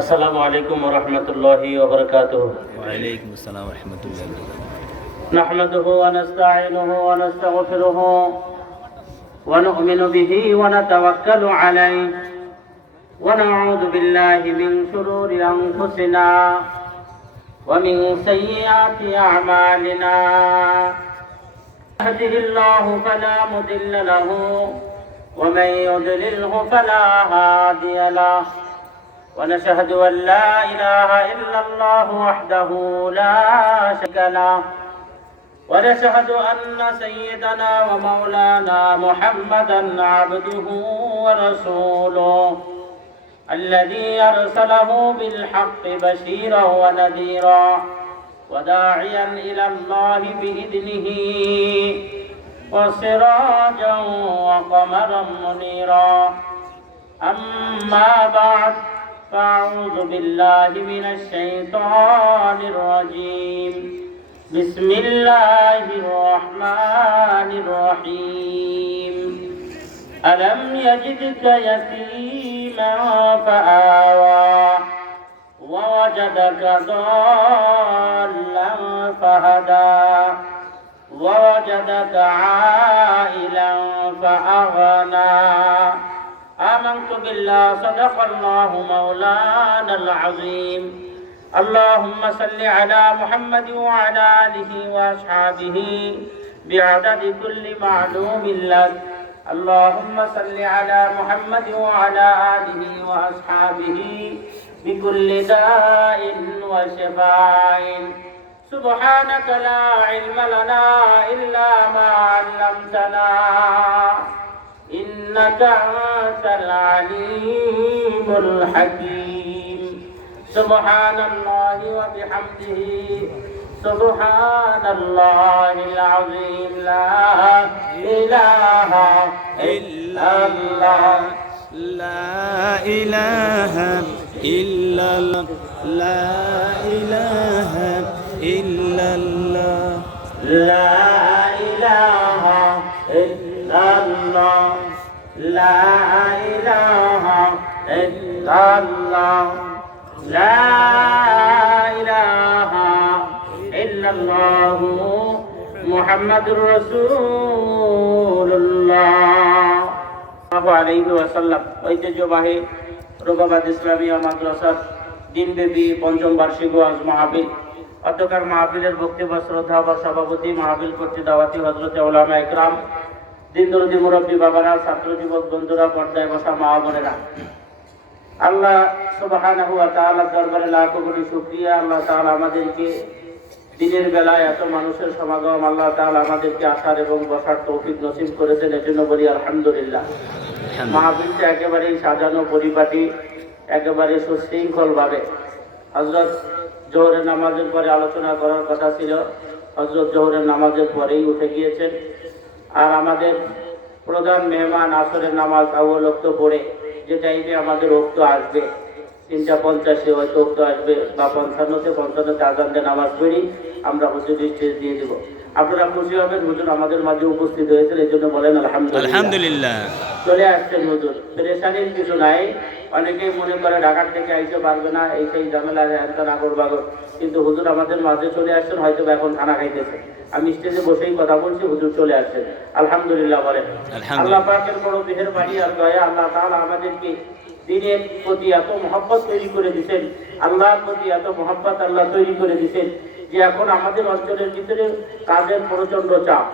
আসসালামু আলাইকুম ওয়া রাহমাতুল্লাহি ওয়া বারাকাতুহু। ওয়া আলাইকুম আসসালাম ওয়া রাহমাতুল্লাহি ওয়া বারাকাতুহু। নাহমাদুহু ওয়া নাস্তাঈনুহু ওয়া নাস্তাগফিরুহু ওয়া নু'মিনু বিহি ওয়া নাতাওয়াক্কালু আলাইহি ওয়া না'উযু বিল্লাহি মিন শুরুরি আনফুসিনা ওয়া মিন সাইয়্যাতি আ'মালিনা। ইয়াহদিহিল্লাহু ফালা মুদিল্লা লাহু ওয়া মান ইউদ্লিলহু ফালা হাদিয়া লাহু। ونشهد أن لا إله إلا الله وحده لا شريك له ونشهد أن سيدنا ومولانا محمدا عبده ورسوله الذي أرسله بالحق بشيرا ونذيرا وداعيا إلى الله بإذنه وسراجا وقمرا منيرا. أما بعد، فأعوذ بالله من الشيطان الرجيم. بسم الله الرحمن الرحيم. ألم يجدك يتيما فآوى ووجدك ضالا فهدى ووجدك عائلا فأغنى. آمنت بالله صدق الله مولانا العظيم. اللهم صل على محمد وعلى آله وأصحابه بعدد كل معلوم لك. اللهم صل على محمد وعلى آله وأصحابه بكل داء وشفاء. سبحانك لا علم لنا إلا ما علمتنا إنك أنت العليم الحكيم. سبحان الله وبحمده سبحان الله العظيم. لا إله إلا الله لا إله إلا الله لا إله إلا الله لا إله إلا الله لا إله إلا الله لا إله إلا الله محمد رسول الله আলাইহি ওয়াসাল্লাম। ঐতিহ্যবাহী রোগাবাদ ইসলামিয়া মাদ্রাসার দিনব্যাপী পঞ্চম বার্ষিক ওয়াজ মাহফিল। অধ্যক্ষার মাহফিলের বক্তব্য শ্রদ্ধা বা সভাপতি মাহফিল কর্তৃক দাওয়াতি হযরত উলামা ইকরাম, দিন দরদি মুরব্বী বাবারা, ছাত্র যুবক বন্ধুরা, পর্দায় বসা মা বোনেরা, আল্লাহ সুবহানাহু ওয়া তাআলার দরবারে লাখ কোটি শুকরিয়া। আল্লাহ তাআলা আমাদেরকে দিনের বেলায় এত মানুষের সমাগম, আল্লাহ তাআলা আমাদেরকে আসার এবং বসার তৌফিক নসিব করেছেন, এজন্য বলি আলহামদুলিল্লাহ। মাহফিলটা একেবারেই সাজানো পরিপাটি, একেবারে সুশৃঙ্খল ভাবে। হযরত জোহরের নামাজের পরে আলোচনা করার কথা ছিল, হযরত জোহরের নামাজের পরেই উঠে গিয়েছেন। আর আমাদের প্রধান মেহমান আসরের নামাজ আউয়াল ওয়াক্ত পড়ে যে টাইমে আমাদের ওক্ত আসবে 3:50 হয়তো ওক্ত আসবে, বা 55-তে আজান দিয়ে নামাজ পড়ি আমরা হুজুর স্টেজ দিয়ে দেব। আপনারা খুশি হবেন, হুজুর আমাদের মাঝে উপস্থিত হয়েছেন, এই জন্য বলেন আলহামদুলিল্লাহ। চলে আসছেন হুজুর, পেরেশানির কিছু নাই। অনেকেই মনে করে ঢাকার থেকে আইতে পারবে না, এই সেই ঝামেলা আগর বাগর, কিন্তু হুজুর আমাদের মাঝে চলে আসছেন, হয়তো এখন খানা খাইতেছে। আমি স্টেজে বসেই কথা বলছি, হুজুর চলে আসছেন, আলহামদুলিল্লাহ বলেন। আল্লাহ পাকের বড় মেহেরবানি আর দয়া, আল্লাহ তাআলা আমাদেরকে দিনের প্রতি এত মহব্বত তৈরি করে দিয়েছেন, আল্লাহর প্রতি এত মহব্বত আল্লাহ তৈরি করে দিয়েছেন যে এখন আমাদের অঞ্চলের ভিতরে কাজের প্রচন্ড চাপ।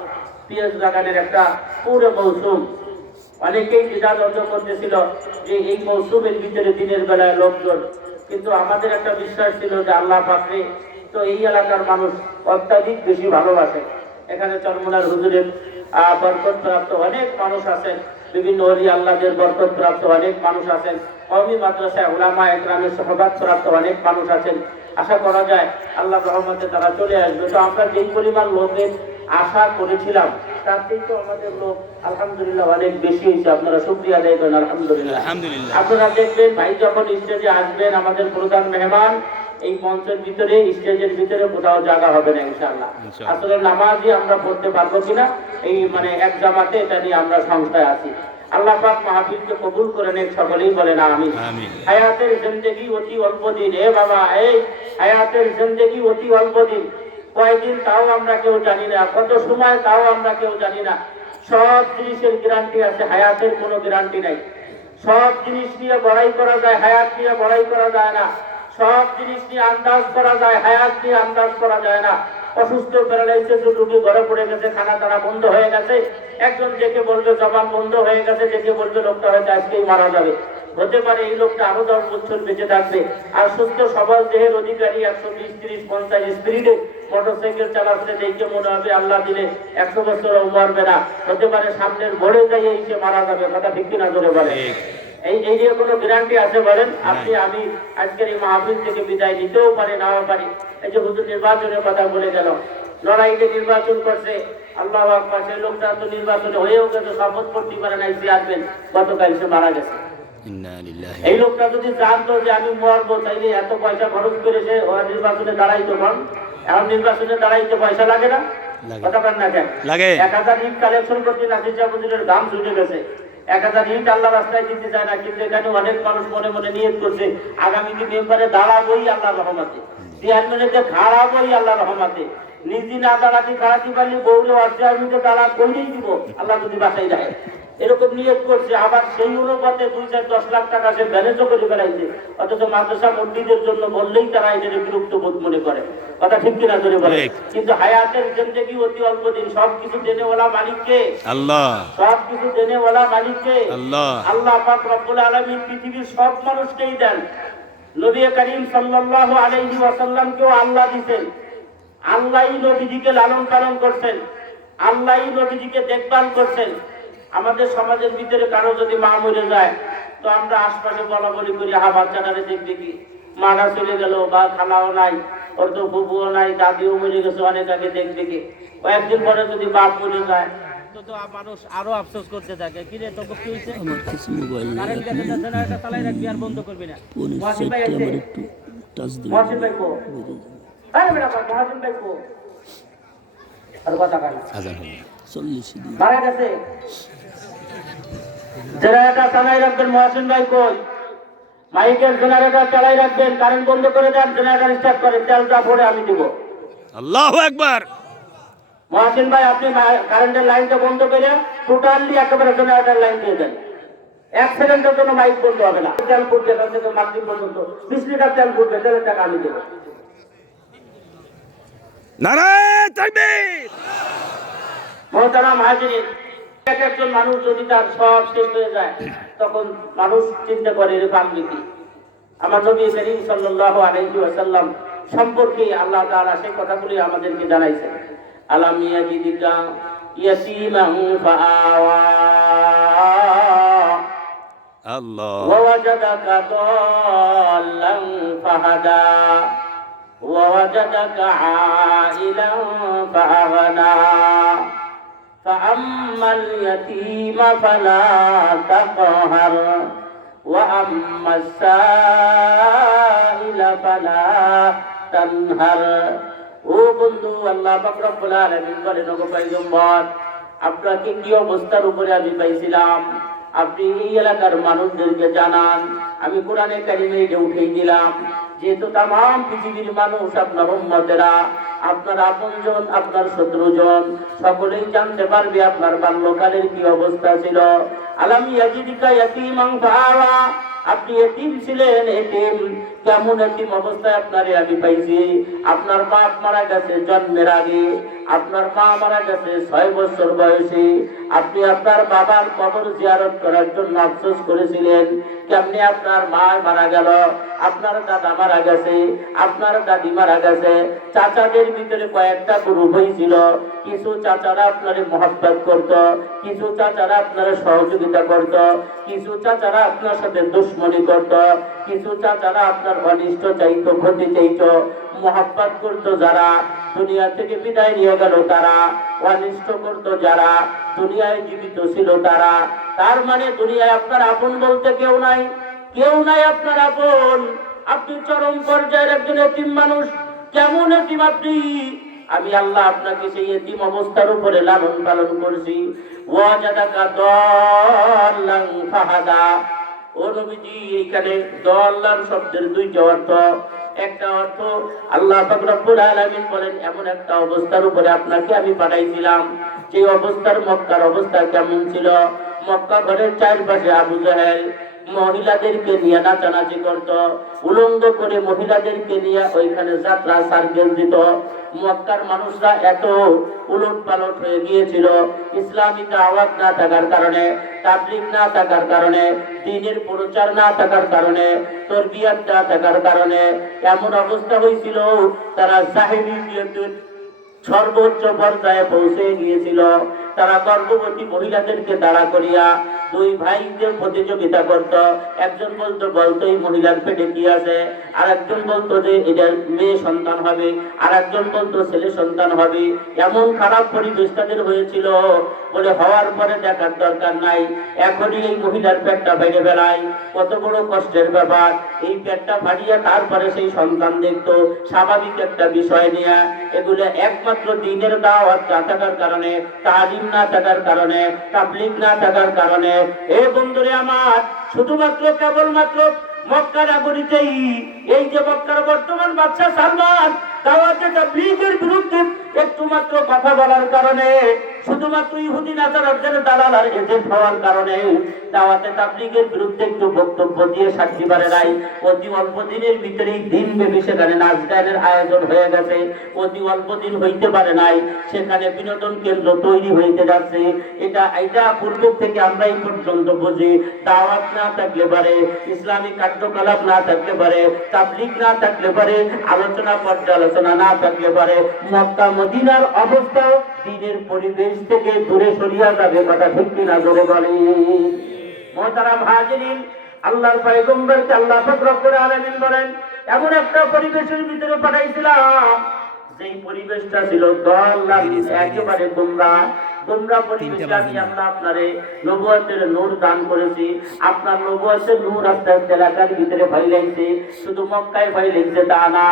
পেঁয়াজ লাগানোর একটা পুরো মৌসুম, অনেকেই দ্বিধাদ্বন্দ্ব করতেছিল যে এই মৌসুমের ভিতরে দিনের বেলায় লোকজন, কিন্তু আমাদের একটা বিশ্বাস ছিল যে আল্লাহ পাকে তো এই এলাকার মানুষ অত্যাধিক বেশি ভালোবাসে। এখানে চরমুনার হুজুরের বরকত প্রাপ্ত অনেক মানুষ আছেন, বিভিন্ন ওলি আল্লাহদের বরকত প্রাপ্ত অনেক মানুষ আছেন, কওমি মাদ্রাসায় উলামা ইকরামের সুহবত প্রাপ্ত অনেক মানুষ আছেন। আশা করা যায় আল্লাহর রহমতে তারা চলে আসবে। তো আমরা যেই পরিমাণ লোকের আশা করেছিলাম তার থেকে তো আমাদের লোক আলহামদুলিল্লাহ অনেক বেশি হয়েছে। আপনারা শুকরিয়া আদায় করেন আলহামদুলিল্লাহ। আপনারা দেখবেন ভাই যখন স্টেজে আসবেন, আমাদের প্রধান মেহমান, এই মঞ্চের ভিতরে স্টেজের ভিতরে কোথাও জায়গা হবে না ইনশাআল্লাহ। আসলে নামাজই আমরা পড়তে পারবো কিনা এই মানে এক জামাতে, এটা নিয়ে আমরা সংশয় আছি। আল্লাহ পাক মাহফিলকে কবুল করে নেন, সকলেই বলেন আমিন। আমিন। হায়াতের জিন্দেগি অতি অল্প দিন। বাবা, এই হায়াতের জিন্দেগি অতি অল্প দিন। কয়দিন তাও আমরা কেউ জানি না, কত সময় তাও আমরা কেউ জানি না। সব জিনিসের গ্যারান্টি আছে, হায়াতের কোনো গ্যারান্টি নাই। সব জিনিস নিয়ে বড়াই করা যায়, হায়াত নিয়ে বড়াই করা যায় না। সব জিনিস নিয়ে আন্দাজ করা যায়, হায়াত নিয়ে আন্দাজ করা যায় না। অসুস্থ প্যারালাইসিস রোগী ঘরে পড়ে গেছে, খানা দানা বন্ধ হয়ে গেছে, একজন ডেকে বলবে জবান বন্ধ হয়ে গেছে, ডেকে বলবে লোকটা হয়তো আজকেই মারা যাবে। হতে পারে এই লোকটা আরো 10 বছর বেঁচে থাকবে। আর সুস্থ সবল দেহের অধিকারী 120, 30, 50 স্পিডে মোটরসাইকেল চালাতে দেখে মনে হবে আল্লাহ দিলে 100 বছরও মরবে না। হতে পারে সামনের ভোরে যাইয়ে এসে মারা যাবে। কথা ঠিক কিনা জোরে বলে? এই যে কোনো গ্যারান্টি আছে বলেন? আপনি আমি আজকের এই মাহফিল থেকে বিদায় নিতেও পারি, নাও পারি। এই যে হুজুর নির্বাচনের কথা বলে গেল, লড়াইতে নির্বাচন করছে, আল্লাহ আকবার, সেই লোকটা তো নির্বাচনে হয়েও গেছে, শপথ করতে পারে নাই, চেয়ারম্যান গতকাল সে মারা গেছে। এই লোকটা যদি জানতো যে আমি মরবো, তাইলে এত পয়সা খরচ করে সে নির্বাচনে দাঁড়াইতো। কারণ এখন নির্বাচনে দাঁড়াইতে পয়সা লাগে না? কথা বলেন না কেন? লাগে। 1000 ইট কালেকশন করতে নাসির সাহেবের দাম ছুটে গেছে। 1000 ইট আল্লাহ রাস্তায় দিতে চায় না, কিন্তু এখানে অনেক মানুষ মনে মনে নিয়ত করছে আগামী দিন মেম্বারে দাঁড়াবোই আল্লাহর রহমতে, চেয়ারম্যানে দাঁড়াবোই আল্লাহর রহমতে। নিজে না দাঁড়াতে পারলে বউরে চেয়ারম্যানকে দাঁড়া করেই দিব আল্লাহ যদি বাসায় যায়, এরকম নিয়োগ করছে। আবার সেই অনুপাতে 2-10 লাখ টাকা সে ব্যালেন্সও করে বেড়াইছে। অথচ মাদ্রাসা মসজিদের জন্য বললেই তারা এদের বিরক্ত বোধ মনে করে। কথা ঠিক কিনা ধরে বলে? কিন্তু হায়াতের জিন্দেগি অতি অল্প দিন। সবকিছু দেনেওয়ালা মালিককে আল্লাহ, সবকিছু দেনেওয়ালা মালিককে আল্লাহ। আল্লাহ পাক রব্বুল আলামিন পৃথিবীর সব মানুষকেই দেন। নবী করিম সাল্লাল্লাহু আলাইহি ওয়াসাল্লামকেও আল্লাহ দিবেন। আল্লাহই নবীজিকে লালন পালন করছেন, আল্লাহই নবীজিকে দেখভাল করছেন। আমাদের সমাজের ভিতরে কারো যদি মা মরে যায়, তো আমরা আশপাশে বলা বলি করি, হা বাচ্চাটারে দেখবে কি, মারা চলে গেল, বা খালাও নাই, ওর তো বুবুও নাই, দাদিও মরে গেছে অনেক আগে, দেখবে কি। কয়েকদিন পরে যদি বাপ মরে যায়, তো মানুষ আরো আফসোস করতে থাকে, কি রে তোকে কি হয়েছে, কারেন্ট গেছে না, জেনারেটর চালাই রাখবি আর বন্ধ করবি না। মহসিন ভাই আছে? মহসিন ভাই কো? আরে বেটা মহসিন ভাই কো? আর কথা কান মারা গেছে। জেনারেটর চালাই রাখবেন। মহসিন ভাই কই? মাইকের জেনারেটর চালাই রাখবেন, কারেন্ট বন্ধ করে দেন, জেনারেটর স্টার্ট করেন, তেলটা ভরে আমি দিব। আল্লাহু আকবার। মহসিন ভাই আপনি কারেন্টের লাইনটা বন্ধ করে টোটালি একেবারে জেনারেটর লাইন দিয়ে দেন। 1 সেকেন্ডের জন্য মাইক বন্ধ হবে না। তেল ফুটবে এখান থেকে মাগরিব পর্যন্ত 20 লিটার তেল ফুটবে, তেলের টাকা আমি দেবো। নারায়ে তাকবীর। মোহতারাম হাজিরিন, একজন মানুষ যদি তার সব শেষ হয়ে যায়, তখন মানুষ চিন্তা করে রে পাবলি কি। আমার নবী করিম সাল্লাল্লাহু আলাইহি ওয়াসাল্লাম সম্পর্কে আল্লাহ তাআলা সেই কথাগুলি আমাদেরকে জানাইছেন। আলাম ইয়াজিদিকা ইয়াতীমান ফাআওয়া আল্লাহ ওয়া ওয়াজাদাকা দাল্লান ফাহাদা ওয়া ওয়াজাদাকা আইলান ফাআগনা فأما اليتيم فلا تقهر وأما السائل فلا تنهر। ও বন্ধু, আল্লাহ পাক রব্বুল আলামিন বলেন, ওগো পয়গম্বর, আপনাকে কি অবস্থার উপরে আমি পাইছিলাম আপনি এই এলাকার মানুষদেরকে জানান। আমি কোরআনে কারিমে এটা উঠেই দিলাম, যেহেতু তাম পৃথিবীর মানুষ আপনার উম্মতেরা, আপনার আপনজন, আপনার শত্রুজন সকলেই জানতে পারবে আপনার বাল্যকালের কি অবস্থা ছিল। আলাম ইয়াজিদিকা ইয়াতীমান ফাআওয়া, আপনি এতিম ছিলেন, এতিম। কেমন এতিম অবস্থায় আপনারে আমি পাইছি? আপনার বাপ মারা গেছে জন্মের আগে, আপনার মা মারা গেছে 6 বছর বয়সে। আপনি আপনার বাবার কবর জিয়ারত করার জন্য আফসোস করেছিলেন। কেমনে আপনার মা মারা গেল, আপনার দাদা মারা গেছে, আপনার দাদি মারা গেছে। চাচাদের ভিতরে কয়েকটা গ্রুপ হয়েছিল, কিছু চাচারা আপনারে মহব্বত করত, কিছু চাচারা আপনার সহযোগিতা করত, কিছু চাচারা আপনার সাথে দুশ্মনী করত, কিছু চাচারা আপনার অনিষ্ট চাইতো, ক্ষতি চাইতো। মহব্বত করতো যারা, দুনিয়া থেকে বিদায় নিয়ে গেল তারা। অনিষ্ট করতো যারা, দুনিয়ায় জীবিত ছিল তারা। তার মানে দুনিয়ায় আপনার আপন বলতে কেউ নাই, কেউ নাই আপনার আপন। আপনি চরম পর্যায়ের একজন এতিম মানুষ। কেমন এতিম আপনি? আমি আল্লাহ আপনাকে সেই এতিম অবস্থার উপরে লালন পালন করছি। ওয়াজাদাকা দাল্লান ফাহাদা। ও নবীজি, এইখানে দাল্লান শব্দের দুইটা অর্থ। একটা অর্থ আল্লাহ পাক রব্বুল আলামিন বলেন এমন একটা অবস্থার উপরে আপনাকে আমি পাঠাইছিলাম যে অবস্থার মক্কার অবস্থা কেমন ছিল। মক্কা ঘরের চারপাশে আবু জাহেল মহিলাদেরকে নিয়ে নাচানাচি করত, উলঙ্গ করে মহিলাদেরকে নিয়ে ওইখানে যাত্রা সার্কেল দিত। মক্কার মানুষরা এত উলট পালট হয়ে গিয়েছিল ইসলামী দাওয়াত না থাকার কারণে, তাবলীগ না থাকার কারণে, দ্বীনের প্রচার না থাকার কারণে, তরবিয়ত না থাকার কারণে এমন অবস্থা হয়েছিল তারা জাহেলিয়তের সর্বোচ্চ পর্যায়ে পৌঁছে গিয়েছিল। তারা গর্ভবতী মহিলাদেরকে দাঁড়া করিয়া দুই ভাইদের প্রতিযোগিতা করত। একজন বলতো এই মহিলার পেটে কি আছে, আর একজন বলতো যে এটার মেয়ে সন্তান হবে, আর একজন বলতো ছেলে সন্তান হবে। এমন খারাপ পরিবেশ তাদের হয়েছিল বলে হওয়ার পরে দেখার দরকার নাই, এখনই এই মহিলার পেটটা ভেঙে ফেলায়। কত বড় কষ্টের ব্যাপার। এই পেটটা ফাটিয়ে তারপরে সেই সন্তান দেখতো, স্বাভাবিক একটা বিষয় নিয়ে। এগুলো একমাত্র দ্বীনের দাওয়াত না থাকার কারণে, তালিম না থাকার কারণে, তাবলীগ না থাকার কারণে। এ বন্ধুরে আমার, শুধুমাত্র কেবলমাত্র মক্কা নগরীতেই এই যে মক্কার বর্তমান বাদশা সালমান দাওয়াতে তাবলীগের বিরুদ্ধে একটু মাত্র কথা বলার কারণে, শুধুমাত্র ইহুদি নাসারাদের দালাল আর এজেন্ট হওয়ার কারণে দাওয়াতে তাবলীগের বিরুদ্ধে একটু বক্তব্য দিয়ে সাক্ষী পারে নাই। অতি অল্প দিনের ভিতরেই দিন ব্যাপী সেখানে নাচ গানের আয়োজন হয়ে গেছে। অতি অল্প দিন হইতে পারে নাই, সেখানে বিনোদন কেন্দ্র তৈরি হইতে যাচ্ছে। এটা পূর্বের থেকে আমরা এই পর্যন্ত বুঝি। দাওয়াত না থাকলে পারে, ইসলামিক কার্যকলাপ না থাকলে পারে, তাবলীগ না থাকলে পারে, আলোচনা পর্যালোচনা না থাকলে পারে, মক্কা মদিনার অবস্থা দ্বীনের পরিবেশ থেকে দূরে সরিয়া যাবে। কথা ঠিক কিনা জোরে বলে। মুহতারাম হাজিরিন, আল্লাহর পয়গম্বরকে আল্লাহ পাক রব্বুল আলামিন বলেন এমন একটা পরিবেশের ভিতরে পাঠাইছিলাম যেই পরিবেশটা ছিল দাল্লান, একেবারে গোমরাহ। তোমরা পরিবেশে আমি আল্লাহ আপনারে নবুয়তের নূর দান করেছি। আপনার নবুয়তের নূর আস্তে আস্তে এলাকার ভিতরে ফাইলাইছে। শুধু মক্কায় ফাইলাইছে তা না,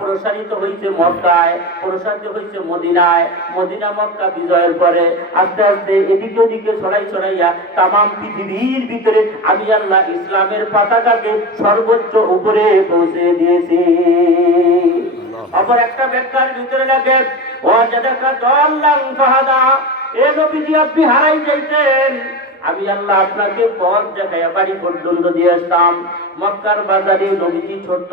প্রসারিত হয়েছে মক্কায়, প্রসারিত হয়েছে মদিনায়। মদিনা মক্কা বিজয়ের পরে আস্তে আস্তে এদিকে ওদিকে ছড়াইয়া তামাম পৃথিবীর ভিতরে আমি আল্লাহ ইসলামের পতাকাকে সর্বোচ্চ উপরে পৌঁছে দিয়েছি। অপর একটা ব্যাখ্যার ভিতরে লাগে ওয়াজাদাকা দাল্লান ফাহাদা। এ নবীজি, আপনি হারাই যাইতেন, আমি আল্লাহ আপনাকে পথ দেখাইয়া বাড়ি পর্যন্ত দিয়ে আসতাম। মক্কার বাজারে নবীজি ছোট,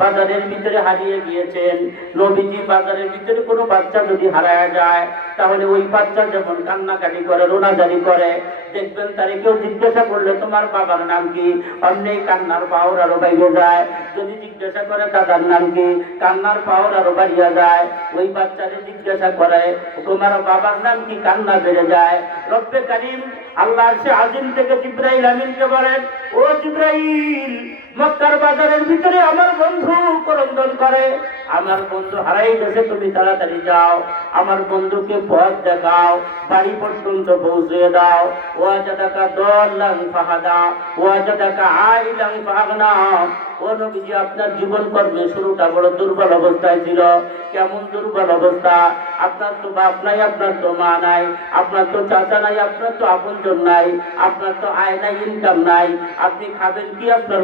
বাজারের ভিতরে হারিয়ে গিয়েছেন। নবীজি বাজারের ভিতরে কোনো বাচ্চা যদি হারায় যায়, তাহলে ওই বাচ্চা যেমন কান্নাকাটি করে, রোনাজারি করে, দেখবেন তারে কেউ জিজ্ঞাসা করলে তোমার বাবার নাম কি, অন্যই কান্নার পাওয়ার আরো বাইরে যায়। যদি জিজ্ঞাসা করে দাদার নাম কি, কান্নার পাওয়ার আরো বাড়িয়া যায়। ওই বাচ্চারে জিজ্ঞাসা করে তোমার বাবার নাম কি, কান্না বেড়ে যায়। রব্বে কারীম আল্লাহ সে আজিম থেকে জিবরাইল আমিনকে বলেন, ও জিবরাইল, মক্কার বাজারের ভিতরে আমার বন্ধু ক্রন্দন করে, আমার বন্ধু হারাই গেছে, তুমি তাড়াতাড়ি যাও, আমার বন্ধুকে পথ দেখাও, বাড়ি পর্যন্ত পৌঁছে দাও। ওয়াজাদাকা দাল্লান ফাহাদা ওয়াজাদাকা আইলান ফাগনা। ও নবীজি, আপনার জীবন কর্মে শুরুটা বড় দুর্বল অবস্থায় ছিল। কেমন দুর্বল অবস্থা? আপনার তো বাপ নাই, আপনার তো মা নাই, আপনার তো চাচা নাই, আপনার তো আপনজন নাই, আপনার তো আয় নাই, ইনকাম নাই। আপনি খাবেন কি? আপনার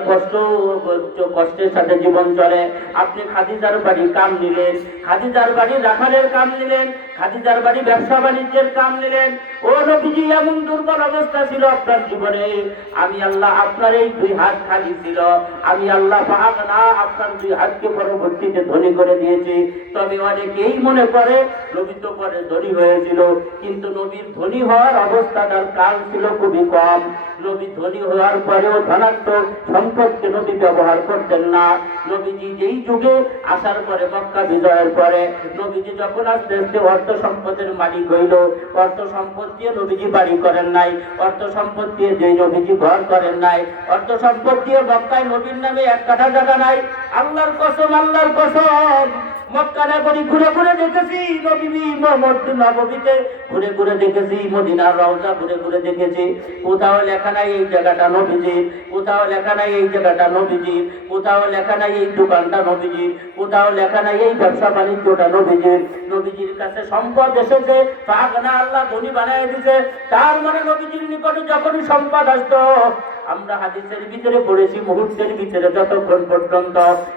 কষ্টের সাথে জীবন চলে। আপনি খাদিজার বাড়ি কাম নিলেন, খাদিজার বাড়ি রাখালের কাম নিলেন, খাদিজার বাড়ি ব্যবসা বাণিজ্যের কাম নিলেন। ও নবীজি, এমন দুর্বল অবস্থা ছিল আপনার জীবনে। আমি আল্লাহ আপনার এই দুই হাত খালি ছিল, আমি আল্লাহ পাক না আপনার দুই হাতকে পরবর্তীতে ধনী করে দিয়েছি। তবে অনেকেই মনে করে নবী তো পরে ধনী হয়েছিল, কিন্তু নবীর ধনী হওয়ার অবস্থাটার কাল ছিল খুবই কম। নবী ধনী হওয়ার পরেও ধনাত্মক সম্পদকে নবী ব্যবহার করতেন না। নবীজি যেই যুগে আসার পরে, মক্কা বিজয়ের পরে, নবীজি যখন আস্তে আস্তে অর্থ সম্পদের মালিক হইল, অর্থ সম্পদ দিয়ে নবীজি বাড়ি করেন নাই, অর্থ সম্পদ দিয়ে যে নবীজি ঘর করেন নাই, অর্থ সম্পদ দিয়ে মক্কায় নবীর নামে এক কাঠা জায়গা নাই। আল্লাহর কসম, আল্লাহর কসম, মক্কা নগরী ঘুরে ঘুরে দেখেছি, নবী মসজিদ নববীতে ঘুরে ঘুরে দেখেছি, মদিনার রওজা ঘুরে ঘুরে দেখেছি, কোথাও লেখা নাই এই জায়গাটা নবীজির, কোথাও লেখা নাই এই জায়গাটা নবীজির, কোথাও লেখা নাই এই দোকানটা নবীজির, কোথাও লেখা নাই এই ব্যবসা বাণিজ্যটা নবীজির। নবীজির কাছে সম্পদ এসেছে, পাগনা আল্লাহ ধনী বানায় দিছে। তার মানে নবীজির নিকটে যখনই সম্পদ আসতো, আমরা হাদিসের ভিতরে পড়েছি, মুহূর্তের ভিতরে যতক্ষণ পর্যন্ত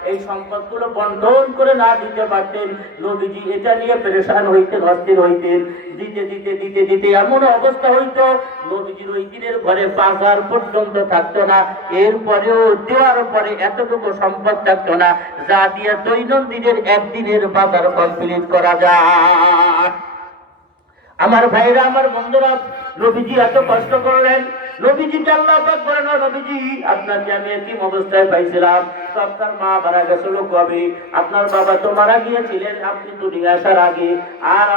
এই সম্পদগুলো বন্টন করে না দিতে পারতেন, নবীজি এটা নিয়ে পেরেশান হইতেন, অস্থির হইতেন। দিতে দিতে দিতে দিতে এমন অবস্থা হইতো, নবীজির ওই দিনের ঘরে বাজার পর্যন্ত থাকতো না। এরপরেও দেওয়ার পরে এতটুকু সম্পদ থাকতো না যা দিয়ে দৈনন্দিনের একদিনের বাজার কমপ্লিট করা যায়। আমার ভাইরা, আমার বন্ধুরা, নবীজি এত কষ্ট করলেন। নবীজি আল্লাহ পাক বলেন, নবীজি আপনাকে আমি এতিম অবস্থায় পাইছিলাম, তো আপনার মা মারা গেছিল কবে? আপনার বাবা তো মারা গিয়েছিলেন আপনি দুনিয়া আসার আগে, আর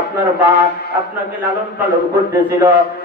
আপনার মা আপনাকে লালন পালন করতেছিল,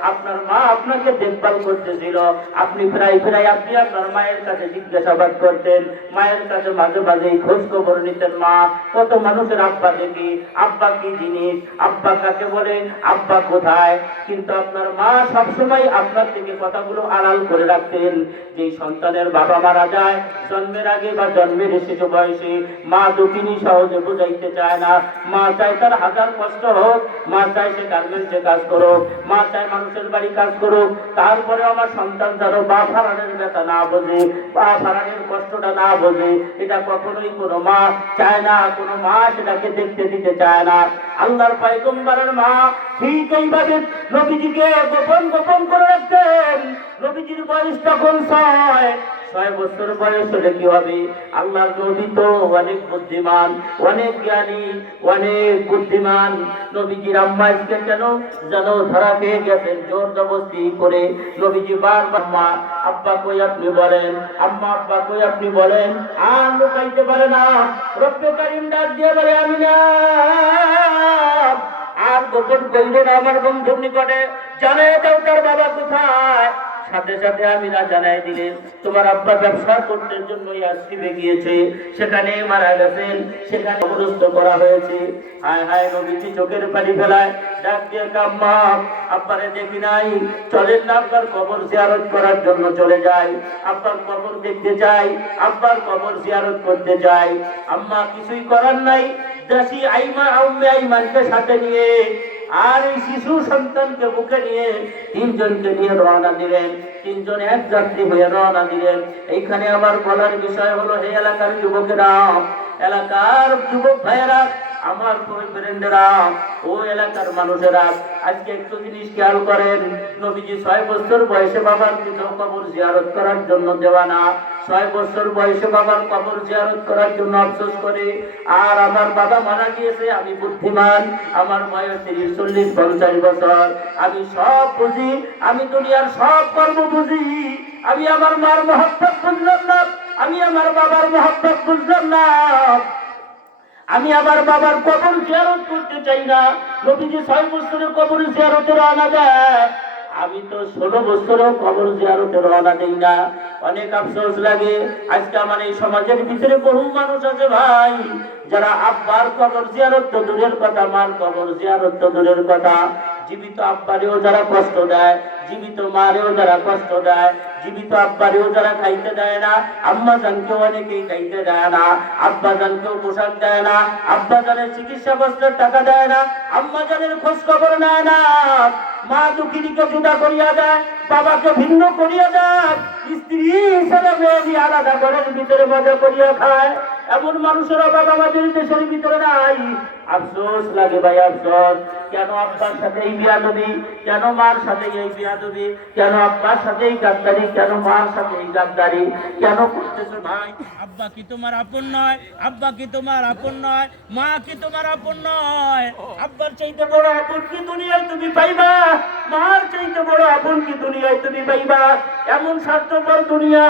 আপনার মা আপনাকে দেখভাল করতেছিল। আপনি প্রায় প্রায় আপনি আপনার মায়ের কাছে জিজ্ঞাসাবাদ করতেন, মায়ের কাছে মাঝে মাঝে খোঁজ খবর নিতেন। মা, কত মানুষের আব্বা দেখি, আব্বা কি জিনিস, আব্বা কাকে বলে, আব্বা কোথায়? কিন্তু আপনার মা সবসময় আপনার থেকে কথাগুলো আড়াল করে রাখতেন। যে সন্তানের বাবা মারা যায় জন্মের আগে বা জন্মের শিশু বয়সে, মা দুঃখিনী সহজে বুঝাইতে চায় না। মা চায় তার হাজার কষ্ট হোক, মা চায় সে গার্মেন্টসে কাজ করুক, মা চায় মানুষের বাড়ি কাজ করুক, তারপরে আমার সন্তান যেন বা ফারানের ব্যথা না বোঝে, বা ফারানের কষ্টটা না বোঝে, এটা কখনোই কোনো মা চায় না, কোনো মা সেটাকে দেখতে দিতে চায় না। আল্লাহর পয়গম্বরের মা ঠিক এইভাবে নবীজিকে গোপন গোপন করে রাখতেন। নবীজির বয়স তখন 6 বছর বয়স হলে কি হবে? আল্লাহর নবী তো অনেক বুদ্ধিমান, অনেক জ্ঞানী, অনেক বুদ্ধিমান। নবীজির আম্মা আজকে কেন যেন ধরা খেয়ে গেছেন জোর জবরদস্তি করে। নবীজি বারবার মা আব্বা কই আপনি বলেন, আম্মা আব্বা কই আপনি বলেন, আর লুকাইতে পারে না। রব্বে কারিম ডাক দিয়ে বলে, আমি না আর গোপন করবো না আমার বন্ধুর নিকটে, জানাই দাও তার বাবা কোথায়। সাথে সাথে আমিনা জানাই দিলেন, তোমার আব্বা ব্যবসা করতে জন্য ইয়াসরিবে গিয়েছে, সেখানে মারা গেছেন, সেখানে অবরুদ্ধ করা হয়েছে। হায় হায়, নবীজি চোখের পানি ফেলায়, ডাক দিয়ে আম্মা আব্বারে দেখি নাই, চলেন না আব্বার কবর জিয়ারত করার জন্য চলে যাই, আব্বার কবর দেখতে যাই, আব্বার কবর জিয়ারত করতে যাই। আম্মা কিছুই করার নাই, দাসী আইমানকে সাথে নিয়ে আর এই শিশু সন্তানকে বুকে নিয়ে 3 জনকে নিয়ে রওনা দিলেন। 3 জন এক যাত্রী হয়ে রওনা দিলেন। এইখানে আমার বলার বিষয় হলো, হে এলাকার যুবকেরা, এলাকার যুবক ভাইয়েরা, আমার ফ্রেন্ডেরা, ও এলাকার মানুষেরা, আজকে একটু জিনিস খেয়াল করেন। নবীজি 6 বছর বয়সে বাবার কবর জিয়ারত করার জন্য দেওয়ানা, 6 বছর বয়সে বাবার কবর জিয়ারত করার জন্য আফসোস করে। আর আমার বাবা মারা গিয়েছে, আমি বুদ্ধিমান, আমার বয়স 30-40-50 বছর, আমি সব বুঝি, আমি দুনিয়ার সব কর্ম বুঝি, আমি আমার মার মহব্বত বুঝলাম না, আমি আমার বাবার মহব্বত বুঝলাম না, আমি আমার বাবার কবর জিয়ারত করতে চাই না। নবীজি 6 বছরে কবর জিয়ারতে রওনা দেয়, আমি তো 16 বছরেও কবর জিয়ারতে রওনা দেই না। অনেক আফসোস লাগে, আজকে আমার এই সমাজের ভিতরে বহু মানুষ আছে ভাই, যারা আব্বার কবর জিয়ারত তো দূরের কথা, মার কবর জিয়ারত তো দূরের কথা, জীবিত আব্বারেও যারা কষ্ট দেয়, জীবিত মারেও যারা কষ্ট দেয়, জীবিত আব্বারেও যারা খাইতে দেয় না, আম্মা জানকেও অনেকেই খাইতে দেয় না, আব্বা জানকেও পোশাক দেয় না, আব্বা জানের চিকিৎসা বস্ত্রের টাকা দেয় না, আম্মা জানের খোঁজ খবর নেয় না, মা দুঃখিনীকে জুদা করিয়া দেয়, বাবাকে ভিন্ন করিয়া দেয়, স্ত্রী ছেলে মেয়ে আলাদা ঘরের ভিতরে মজা করিয়া খায়। এমন মানুষের অভাব আমাদের দেশের ভিতরে নাই। আফসোস লাগে ভাই, আফসোস। কেন আব্বার সাথে এই বিয়াদবি, কেন মার সাথে এই বিয়াদবি, কেন আব্বার সাথে এই গাদ্দারি, কেন মার সাথে এই গাদ্দারি কেন করতেছো ভাই? আব্বা কি তোমার আপন নয়? আব্বা কি তোমার আপন নয়? মা কি তোমার আপন নয়? আব্বার চাইতে বড় আপন কি দুনিয়ায় তুমি পাইবা? মার চাইতে বড় আপন কি দুনিয়ায় তুমি পাইবা? এমন স্বার্থপর দুনিয়া,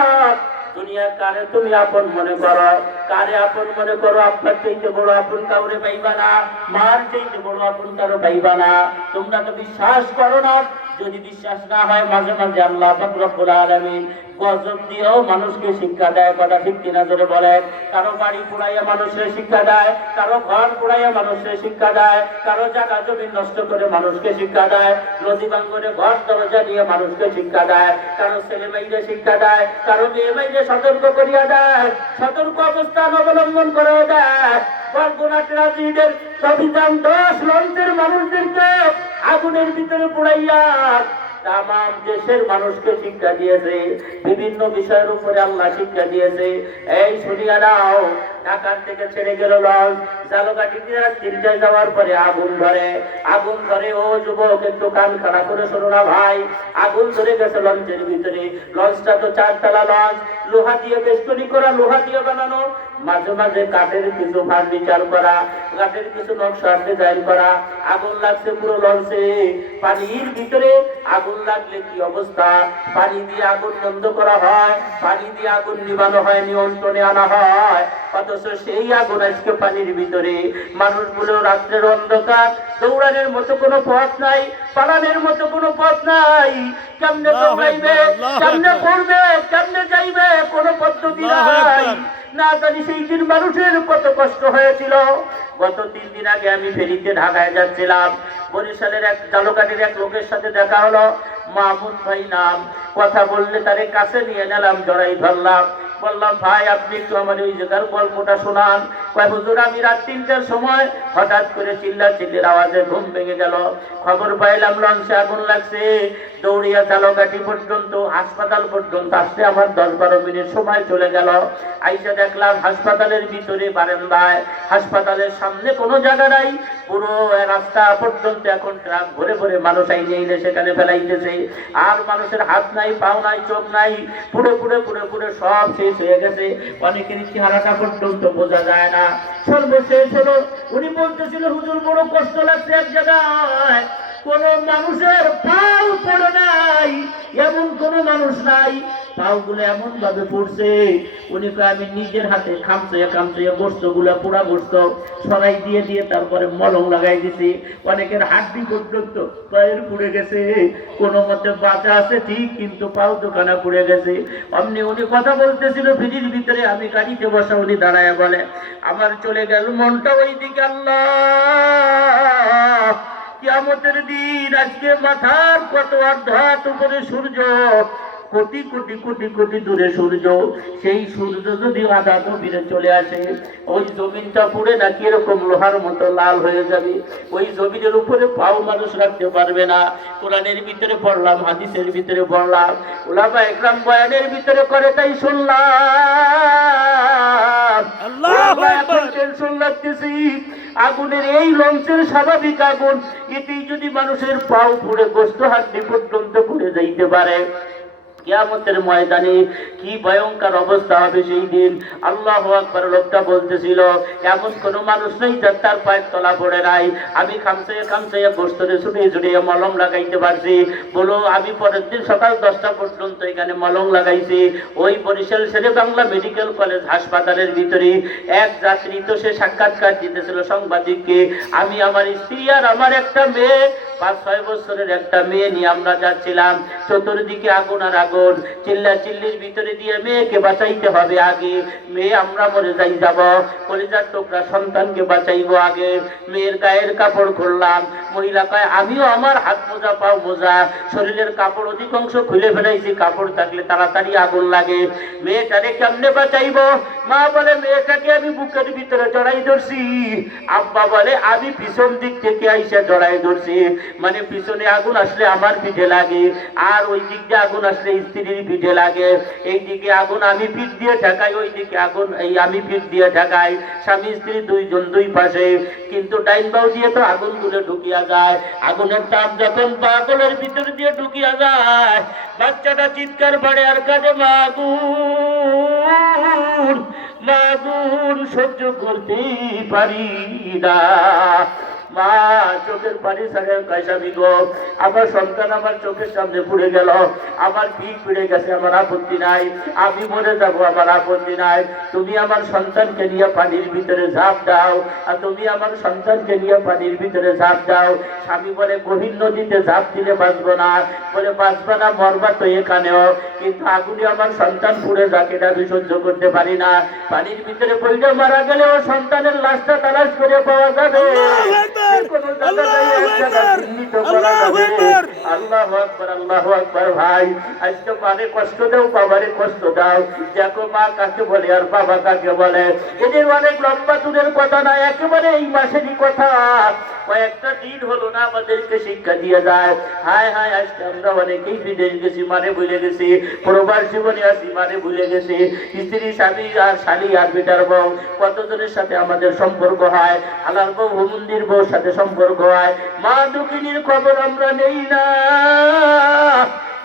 দুনিয়া কারে তুমি আপন মনে করো, কারে আপন মনে করো? আব্বার চাইতে বড় আপন কাউরে পাইবা না, মার চাইতে বড় আপন কারো পাইবা না। তোমরা তো বিশ্বাস করো না যদি বিশ্বাস না হয় মাঝে মাঝে আল্লাহ পাক রব্বুল আলামিন গজব দিয়েও মানুষকে শিক্ষা দেয়, কথা ঠিক কিনা জোরে বলেন। কারো বাড়ি পোড়াইয়া মানুষের শিক্ষা দেয়, কারো ঘর পোড়াইয়া মানুষের শিক্ষা দেয়, কারো জায়গা জমি নষ্ট করে মানুষকে শিক্ষা দেয়, নদী ভাঙ্গনে ঘর দরজা দিয়ে মানুষকে শিক্ষা দেয়, কারো ছেলে মেয়েকে শিক্ষা দেয়, কারো মেয়ে মেয়েকে সতর্ক করিয়া দেয়, সতর্ক অবস্থান অবলম্বন করে দেয়। বরগুনাট্রাজিদের অভিযান 10 লঞ্চের মানুষদেরকে আগুনের ভিতরে পোড়াইয়া তাম দেশের মানুষকে শিক্ষা দিয়েছে, বিভিন্ন বিষয়ের উপরে আল্লাহ শিক্ষা দিয়েছে। এই শুনিয়া নাও, ঢাকার থেকে ছেড়ে গেল লঞ্চ, জালকাঠি দিয়ে তিনটায় যাওয়ার পরে আগুন ধরে। আগুন ধরে, ও যুবক একটু কান খাড়া করে শোনো না ভাই, আগুন ধরে গেছে লঞ্চের ভিতরে। লঞ্চটা তো 4 তলা লঞ্চ, লোহা দিয়ে বেষ্টনী করা, লোহা দিয়ে বানানো, মাঝে মাঝে কাঠের কিছু ফার্নিচার করা, কাঠের কিছু নকশা ডিজাইন করা। আগুন লাগছে পুরো লঞ্চে, পানির ভিতরে আগুন লাগলে কি অবস্থা? পানি দিয়ে আগুন বন্ধ করা হয়, পানি দিয়ে আগুন নিবানো হয়, নিয়ন্ত্রণে আনা হয়। অথচ সেই আগুন আজকে পানির ভিতরে। মানুষগুলো রাত্রের অন্ধকার, দৌড়ানোর মতো কোনো পথ নাই, পালানোর মতো কোনো পথ নাই। কেমনে দৌড়াইবে, কেমনে পড়বে, কেমনে যাইবে, কোনো পদ্ধতি নাই। না জানি সেই দিন মানুষের কত কষ্ট হয়েছিল। গত 3 দিন আগে আমি ফেরিতে ঢাকায় যাচ্ছিলাম, বরিশালের এক জালকাঠির এক লোকের সাথে দেখা হলো, মাহমুদ ভাই নাম। কথা বললে তারে কাছে নিয়ে নিলাম, জড়াই ধরলাম, বললাম ভাই আপনি একটু আমার ওই জায়গার গল্পটা শোনান। কয় হুজুর আমি রাত 3টার সময় হঠাৎ করে চিল্লাচিল্লির আওয়াজে ঘুম ভেঙে গেল, খবর পাইলাম লঞ্চে আগুন লাগছে। দৌড়িয়া জালকাঠি পর্যন্ত, হাসপাতাল পর্যন্ত আসতে আমার 10-12 মিনিট সময় চলে গেল। আইসা দেখলাম হাসপাতালের ভিতরে বারান্দায়, হাসপাতালের সামনে কোনো জায়গা নাই, পুরো রাস্তা পর্যন্ত এখন ট্রাক ভরে ভরে মানুষ আইনে এনে সেখানে ফেলাইতেছে। আর মানুষের হাত নাই, পাও নাই, চোখ নাই, পুরো পুরো পুরো পুরো সব শেষ হয়ে গেছে। অনেকের চেহারাটা পর্যন্ত বোঝা যায় না। সর্বশেষ হলো, উনি বলতেছিল হুজুর বড় কষ্ট লাগছে, এক জায়গায় কোন মানুষের পাও পড়ে নাই, এমন কোন মানুষ নাই, পাও গুলো এমন ভাবে পড়ছে। উনি আমি নিজের হাতে খামচাইয়া খামচাইয়া গোস্ত গুলা, পোড়া গোস্ত সরাই দিয়ে দিয়ে তারপরে মলম লাগাই দিছি। অনেকের হাড্ডি পর্যন্ত পায়ের পুড়ে গেছে, কোনো মতে বাঁচা আছে ঠিক, কিন্তু পাও দোকানা পুড়ে গেছে। অমনি উনি কথা বলতেছিল ভিড়ির ভিতরে, আমি গাড়িতে বসা, উনি দাঁড়ায় বলে আমার চলে গেল মনটা ওইদিকে। আল্লাহ, কিয়ামতের দিন আজকে মাথার কত অর্ধাৎ উপরে সূর্য, কোটি কোটি কোটি কোটি দূরে সূর্য, সেই সূর্য যদি আধা গভীরে চলে আসে, ওই জমিনটা পুড়ে নাকি এরকম লোহার মতো লাল হয়ে যাবে। ওই জমিনের উপরে পাও মানুষ রাখতে পারবে না। কোরআনের ভিতরে পড়লাম, হাদিসের ভিতরে পড়লাম, উলামা একরাম বয়ানের ভিতরে করে, তাই শুনলাম। আল্লাহু আকবার। টেনশন লাগতেছি, আগুনের এই লঞ্চের স্বাভাবিক আগুন, এতেই যদি মানুষের পাও পুড়ে গোস্ত হাড্ডি পর্যন্ত পুড়ে যাইতে পারে, কিয়ামতের ময়দানে কি ভয়ঙ্কর অবস্থা হবে সেই দিন। আল্লাহু আকবার। লোকটা বলতেছিল এমন কোন মানুষ নেই যার তার পায়ের তলা পড়ে নাই। আমি খামচাইয়া খামচাইয়া গোস্তরে ছুটিয়ে ছুটিয়ে মলম লাগাইতে পারছি। বলো আমি পরের দিন সকাল 10টা পর্যন্ত এখানে মলম লাগাইছি। ওই বরিশাল শেরে বাংলা মেডিকেল কলেজ হাসপাতালের ভিতরে এক যাত্রী, তো সে সাক্ষাৎকার দিতেছিল সাংবাদিককে, আমি আমার স্ত্রী আর আমার একটা মেয়ে, 5-6 বছরের একটা মেয়ে নিয়ে আমরা যাচ্ছিলাম। চতুর্দিকে আগুন আর আগুন, চিল্লা চিল্লির ভিতরে দিয়ে মেয়েকে বাঁচাইতে হবে আগে, মেয়ে আমরা মরে যাই যাব, কলিজার টুকরা সন্তানকে বাঁচাইবো আগে। মেয়ের গায়ের কাপড় খুললাম, মহিলা কয় আমিও আমার হাত মোজা, পাও মোজা, শরীরের কাপড় অধিকাংশ খুলে ফেলাইছি, কাপড় থাকলে তাড়াতাড়ি আগুন লাগে। মেয়েটারে কেমনে বাঁচাইবো? মা বলে মেয়েটাকে আমি বুকের ভিতরে জড়াই ধরছি, আব্বা বলে আমি পিছন দিক থেকে আইসা জড়াই ধরছি। মানে পিছনে আগুন আসলে আমার পিঠে লাগে, আর ওই দিক দিয়ে আগুন আসলে স্ত্রীর পিঠে লাগে। এই দিকে আগুন আমি পিঠ দিয়ে ঠেকাই, ওই দিকে আগুন এই আমি পিঠ দিয়ে ঠেকাই, স্বামী স্ত্রী দুইজন দুই পাশে। কিন্তু ডাইন বাউ দিয়ে তো আগুন গুলো ঢুকিয়া যায়, আগুনের তাপ যখন পাগলের ভিতর দিয়ে ঢুকিয়া যায়, বাচ্চাটা চিৎকার পাড়ে আর কাঁদে মাগুন মাগুন, সহ্য করতে পারি না। মা চোখের পানি ছাড়ে কয় স্বামী গো, আমার সন্তান আমার চোখের সামনে পুড়ে গেল, আমার পিঠ পুড়ে গেছে, আমার আপত্তি নাই, আমি মরে যাব, আমার আপত্তি নাই, তুমি আমার সন্তানকে নিয়ে পানির ভিতরে ঝাঁপ দাও, আর তুমি আমার সন্তানকে নিয়ে পানির ভিতরে ঝাঁপ দাও। স্বামী বলে গভীর নদীতে ঝাঁপ দিলে বাঁচবো না, বলে বাঁচবা না, মরবা তো এখানেও, কিন্তু আগুনে আমার সন্তান পুড়ে যাক এটা আমি সহ্য করতে পারি না। পানির ভিতরে পড়ে মারা গেলেও সন্তানের লাশটা তালাশ করে পাওয়া যাবে, কোনো জায়গায় এক জায়গায় চিহ্নিত করা যাবে। আল্লাহু আকবার, আল্লাহু আকবার। ভাই আজকে মারে কষ্ট দাও, বাবারে কষ্ট দাও, দেখো মা কাকে বলে আর বাবা কাকে বলে, এদের অনেক লম্বা দূরের কথা না, একেবারে এই মাসেরই কথা, কয়েকটা দিন হলো না আমাদেরকে শিক্ষা দিয়ে যায়। হায় হায়, আজকে আমরা অনেকেই বিদেশ গেছি, মানে ভুলে গেছি, প্রবাস জীবনে আছি, মানে ভুলে গেছি, স্ত্রী স্বামী আর শালি আর বেটার বউ কতজনের সাথে আমাদের সম্পর্ক হয়, হালাল বউ হুমুন্দির বউর সাথে সম্পর্ক হয়, মা দুঃখিনীর খবর আমরা নেই না।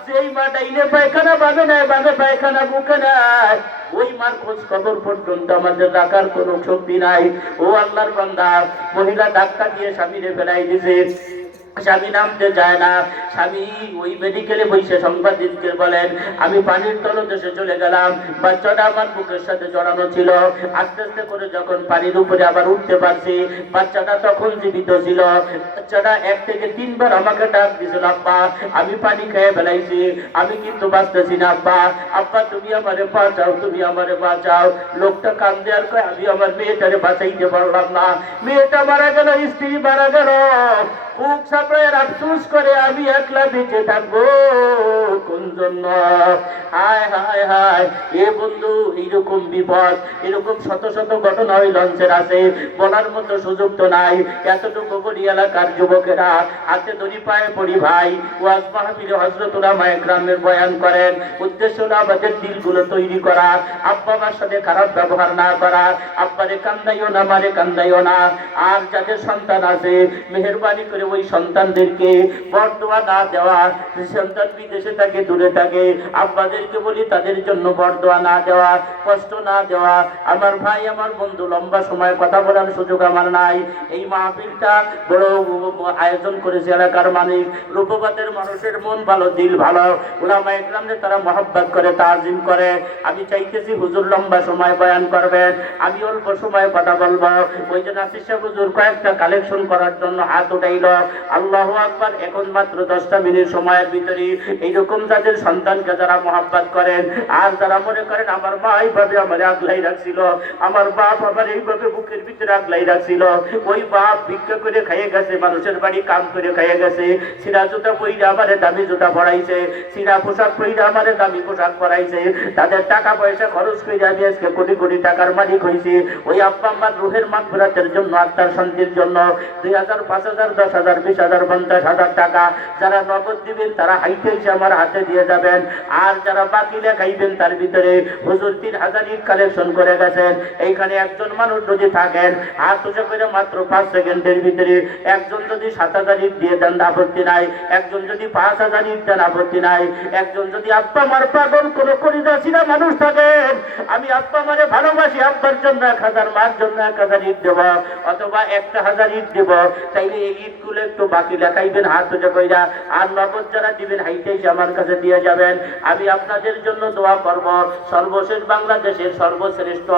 যেই মা ডাইলে পায়খানা বাঁধে নেয়, বাঁধে পায়খানা বুকে নেয়, ওই মার খোঁজ খবর পর্যন্ত আমাদের রাখার কোনো শক্তি নাই। ও আল্লাহর বান্দা, মহিলা ডাক্তার দিয়ে স্বামীরে ফেলাই দিছে, স্বামী নামতে চায় না, স্বামী ওই মেডিকেলে বসে সাংবাদিকদের বলেন আমি পানির তলদেশে চলে গেলাম, বাচ্চাটা আমার বুকের সাথে জড়ানো ছিল, আস্তে আস্তে করে যখন পানির উপরে আবার উঠতে পারছি, বাচ্চাটা তখন জীবিত ছিল। বাচ্চাটা 1 থেকে 3 বার আমাকে ডাক দিছিল, আব্বা আমি পানি খেয়ে ফেলাইছি, আমি কিন্তু বাঁচতেছি না, আব্বা আব্বা তুমি আমারে বাঁচাও, তুমি আমারে বাঁচাও। লোকটা কান্দে আর কয় আমি আমার মেয়েটারে বাঁচাইতে পারলাম না, মেয়েটা মারা গেল, স্ত্রী মারা গেল, বুক সাপড়ে আফসোস করে আমি একলা বেঁচে থাকবো কোন জন্য। হায় হায় হায়, এ বন্ধু এইরকম বিপদ, এরকম শত শত ঘটনা ওই লঞ্চের আছে, বলার মতো সুযোগ তো নাই। এতটুকু বলি এলাকার যুবকেরা হাতে ধরি পায়ে পড়ি ভাই, ওয়াজ মাহফিলে হযরত উলামায়ে কেরামের বয়ান করেন, উদ্দেশ্য হলো আমাদের দিলগুলো তৈরি করা, আব্বা আমার সাথে খারাপ ব্যবহার না করা, আব্বারে কান্দাইও না, মারে কান্দাইও না। আর যাদের সন্তান আছে মেহেরবানি করে ওই সন্তানদেরকে বরদোয়া না দেওয়া, সন্তান বিদেশে থাকে, দূরে থাকে, আব্বাদেরকে বলি তাদের জন্য বরদোয়া না দেওয়া, কষ্ট না দেওয়া। আমার ভাই আমার বন্ধু, লম্বা সময় কথা বলার সুযোগ আমার নাই। এই মাহফিলটা বড় আয়োজন করেছে এলাকার মানুষ, রূপবাদের মানুষের মন ভালো, দিল ভালো, উলামায়ে কেরামদের তারা মহব্বত করে, তাজিম করে। আমি চাইতেছি হুজুর লম্বা সময় বয়ান করবেন, আমি অল্প সময় কথা বলবো। ওই যে নাসির সাহেব হুজুর কয়েকটা কালেকশন করার জন্য হাত উঠাইল, আল্লাহু আকবার। এখন মাত্র 10টা মিনিট সময়ের ভিতরে এইরকম যাদের সন্তানকে যারা মহব্বত করেন, আর যারা মনে করেন আমার মা এইভাবে আমার আগলাই রাখছিল, আমার বাপ আমার এইভাবে বুকের ভিতরে আগলাই রাখছিল, ওই বাপ ভিক্ষা করে খাইয়ে গেছে, মানুষের বাড়ি কাম করে খাইয়ে গেছে, সিরা জুতা পইরা আমারে দামি জুতা পরাইছে, সিরা পোশাক পইরা আমারে দামি পোশাক পরাইছে, তাদের টাকা পয়সা খরচ করে আমি আজকে কোটি কোটি টাকার মালিক হয়েছি। ওই আব্বা আম্মার রুহের মাগফিরাতের জন্য, আত্মার শান্তির জন্য 2000, 5000, 10,000, 20,000, 50,000 টাকা যারা নগদ দিবেন তারা হাইতে এসে আমার হাতে দিয়ে যাবেন, আর যারা বাকি লেখাইবেন তার ভিতরে হুজুর 3000 ইট কালেকশন করে গেছেন। এইখানে একজন মানুষ যদি থাকেন, হাত উঁচু করে মাত্র 5 সেকেন্ডের ভিতরে একজন যদি 7000 ইট দিয়ে দেন আপত্তি নাই, একজন যদি 5000 ইট দেন আপত্তি নাই, একজন যদি আব্বা আমার পাগল কোনো কলিজাসিরা মানুষ থাকেন, আমি আব্বা আমারে ভালোবাসি, আব্বার জন্য 1000, মার জন্য 1000 ইট দেব, অথবা 1000 ইট দেব, তাইলে এই ইটগুলো একটু বাকি লেখাইবেন হাত উঁচু কইরা, আর নগদ যারা দিবেন হাইতে এসে আমার কাছে দিয়ে যাবেন। আমি আপনাদের জন্য দোয়া করব। সর্বশেষ বাংলাদেশের সর্বশ্রেষ্ঠ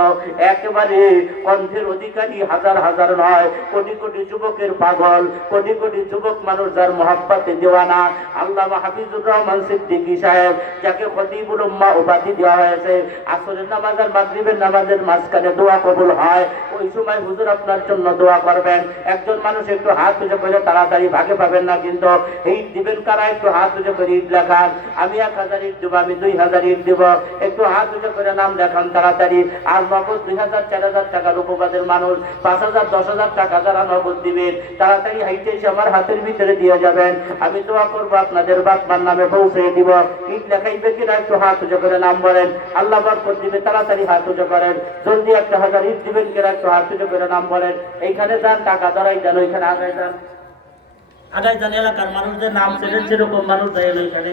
একেবারে কণ্ঠের অধিকারী হাজার হাজার নয়, কোটি কোটি যুবকের পাগল, কোটি কোটি যুবক মানুষ যার মহাব্বতে দেওয়ানা, আল্লামা হাফিজুর রহমান সিদ্দিকী সাহেব, যাকে খতিবুল উম্মাহ উপাধি দেওয়া হয়েছে। আসরের নামাজ আর মাগরিবের নামাজের মাঝখানে দোয়া কবুল হয়, ওই সময় হুজুর আপনার জন্য দোয়া করবেন। একজন মানুষ একটু হাত উঁচু করে, তাড়াতাড়ি ভাগে পাবেন না কিন্তু, এই দিবেন কারা, একটু হাত উঁচু করে ইট লেখান। আমি 1000 ইট দেবো, আমি 2000 ইট দেবো, একটু হাত উঁচু করে নাম লেখান তাড়াতাড়ি। আর নগদ 2000, 4000 টাকা রূপবাদের মানুষ, 5000, 10,000 টাকা যারা নগদ দিবেন তাড়াতাড়ি হাইতে এসে আমার হাতের ভিতরে দিয়ে যাবেন। আমি দোয়া করবো আপনাদের বাপমার নামে পৌঁছে দিব। ইট লেখাইবে কিনা একটু হাত উঁচু করে নাম বলেন, আল্লাহ বরকত দিবে, তাড়াতাড়ি হাত উঁচু করেন। জলদি 1000 ইট দিবেন কিনা একটু হাত উঁচু করে নাম বলেন। এইখানে যান, টাকা ধরাই যান, ওইখানে আগায় যান, আগায় যান। এলাকার মানুষদের নাম ছেড়ে যেরকম মানুষ যায় ওইখানে।